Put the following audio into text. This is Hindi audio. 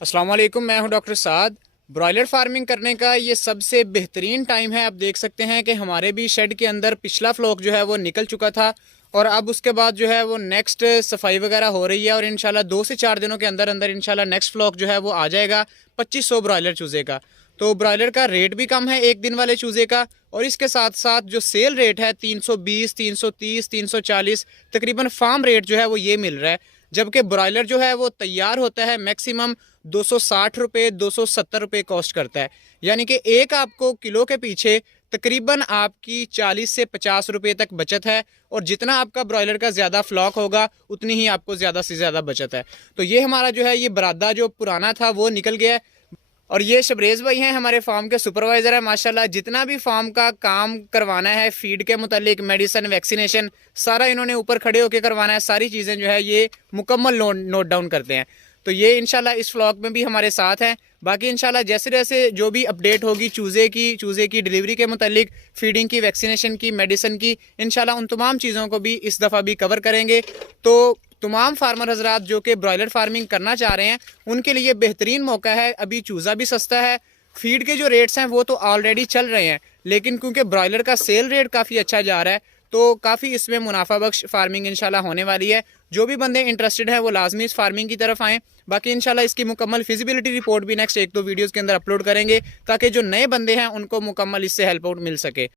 अस्सलाम वालेकुम, मैं हूं डॉक्टर साद। ब्रॉयलर फार्मिंग करने का ये सबसे बेहतरीन टाइम है। आप देख सकते हैं कि हमारे भी शेड के अंदर पिछला फ्लॉक जो है वो निकल चुका था और अब उसके बाद जो है वो नेक्स्ट सफाई वगैरह हो रही है और इंशाल्लाह 2 से 4 दिनों के अंदर अंदर इंशाल्लाह नेक्स्ट फ्लॉक जो है वो आ जाएगा 2500 ब्रॉयलर चूज़े का। तो ब्रॉयलर का रेट भी कम है एक दिन वाले चूज़े का, और इसके साथ साथ जो सेल रेट है 320, 330, 340 तकरीबन फार्म रेट जो है वो ये मिल रहा है। जबकि ब्रॉयलर जो है वो तैयार होता है मैक्सिमम 260 रुपये 270 रुपये कॉस्ट करता है। यानी कि एक आपको किलो के पीछे तकरीबन आपकी 40 से 50 रुपये तक बचत है, और जितना आपका ब्रॉयलर का ज़्यादा फ्लॉक होगा उतनी ही आपको ज़्यादा से ज़्यादा बचत है। तो ये हमारा जो है ये बरादा जो पुराना था वो निकल गया है। और ये शबरेज़ भाई हैं, हमारे फार्म के सुपरवाइज़र है माशाल्लाह। जितना भी फार्म का काम करवाना है फीड के मुतालिक, मेडिसन, वैक्सीनेशन, सारा इन्होंने ऊपर खड़े होकर करवाना है। सारी चीज़ें जो है ये मुकम्मल नोट डाउन करते हैं। तो ये इंशाल्लाह इस व्लॉग में भी हमारे साथ हैं। बाकी इंशाल्लाह जैसे जैसे जो भी अपडेट होगी चूज़े की डिलीवरी के मुतालिक, फीडिंग की, वैक्सीनेशन की, मेडिसन की, इंशाल्लाह उन तमाम चीज़ों को भी इस दफ़ा भी कवर करेंगे। तो तमाम फार्मर हजरात जो कि ब्रॉयलर फार्मिंग करना चाह रहे हैं उनके लिए बेहतरीन मौका है। अभी चूज़ा भी सस्ता है, फीड के जो रेट्स हैं वो तो ऑलरेडी चल रहे हैं, लेकिन क्योंकि ब्रॉयलर का सेल रेट काफ़ी अच्छा जा रहा है तो काफ़ी इसमें मुनाफा बख्श फार्मिंग इंशाल्लाह होने वाली है। जो भी बंदे इंटरेस्टेड हैं वो लाजमी इस फार्मिंग की तरफ आएँ। बाकी इंशाल्लाह इसकी मुकम्मल फिजिबिलिटी रिपोर्ट भी नेक्स्ट 1-2 वीडियोज़ के अंदर अपलोड करेंगे ताकि जो नए बंदे हैं उनको मुकम्मल इससे हेल्प आउट मिल सके।